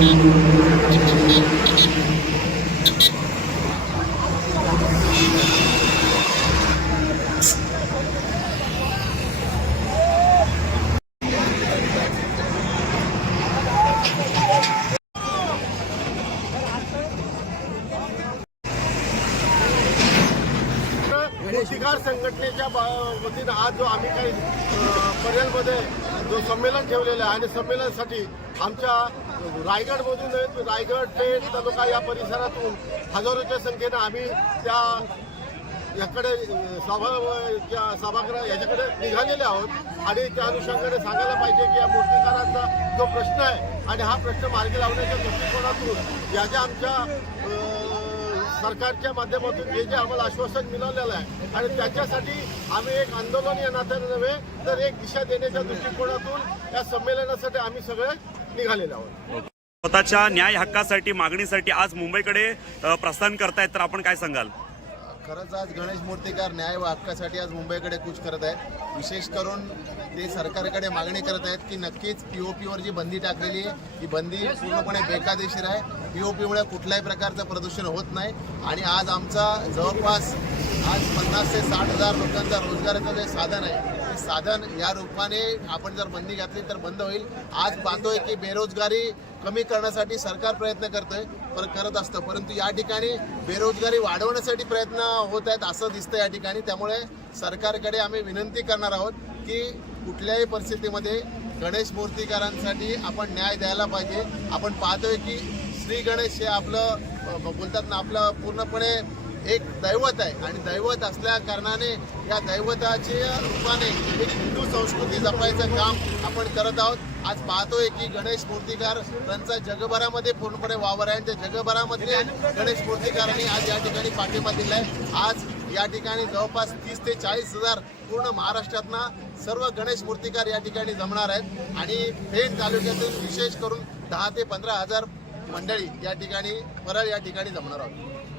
caminho de शिकार संघटनेच्या वतीनं आज जो आम्ही काही पर्यालमध्ये जो संमेलन ठेवलेलं आहे आणि संमेलनासाठी आमच्या रायगडमधून रायगड ते तालुका या परिसरातून हजारोच्या संख्येनं आम्ही त्या याकडे सभा सभागृह याच्याकडे निघालेले आहोत आणि त्या अनुषंगाने सांगायला पाहिजे की या मूर्तीकारांचा जो प्रश्न आहे आणि हा प्रश्न मार्गी लावण्याच्या दृष्टिकोनातून या ज्या आमच्या सरकारच्या माध्यमातून जे जे आम्हाला आश्वासन मिळालेलं आहे आणि त्याच्यासाठी आम्ही एक आंदोलन या नात्याने नव्हे तर एक दिशा देण्याच्या दृष्टिकोनातून या संमेलनासाठी आम्ही सगळे निघालेले आहोत स्वतःच्या न्याय हक्कासाठी मागणीसाठी आज मुंबईकडे प्रस्थान करतायत तर आपण काय सांगाल खरंच आज गणेश मूर्तीकार न्याय व हक्कासाठी आज मुंबईकडे कूच करत आहेत विशेष करून ते सरकारकडे मागणी करत आहेत की नक्कीच पी ओ पीवर जी बंदी टाकलेली आहे ही बंदी पूर्णपणे बेकायदेशीर आहे पी ओ पीमुळे कुठल्याही प्रकारचं प्रदूषण होत नाही आणि आज आमचा जवळपास आज पन्नास ते साठ हजार लोकांचा रोजगाराचं जे साधन आहे साधन या रूपाने आपण जर बंदी घातली तर बंद होईल आज पाहतोय की बेरोजगारी कमी करण्यासाठी सरकार प्रयत्न करतोय पर करत असतं परंतु या ठिकाणी बेरोजगारी वाढवण्यासाठी प्रयत्न होत आहेत असं दिसतं या ठिकाणी त्यामुळे सरकारकडे आम्ही विनंती करणार आहोत की कुठल्याही परिस्थितीमध्ये गणेश मूर्तीकारांसाठी आपण न्याय द्यायला पाहिजे आपण पाहतोय की श्री गणेश हे आपलं बोलतात ना आपलं पूर्णपणे एक दैवत आहे आणि दैवत असल्या कारणाने या दैवताच्या रूपाने एक हिंदू संस्कृती जपायचं काम आपण करत आहोत आज पाहतोय की गणेश मूर्तिकार त्यांचा जगभरामध्ये पूर्णपणे वावर आहे आणि त्या जगभरामध्ये गणेश मूर्तीकारांनी आज या ठिकाणी पाठिंबा दिला आहे आज या ठिकाणी जवळपास तीस ते चाळीस हजार पूर्ण महाराष्ट्रातना सर्व गणेश मूर्तिकार या ठिकाणी जमणार आहेत आणि पेण तालुक्यातून विशेष करून दहा ते पंधरा हजार मंडळी या ठिकाणी परळ या ठिकाणी जमणार आहोत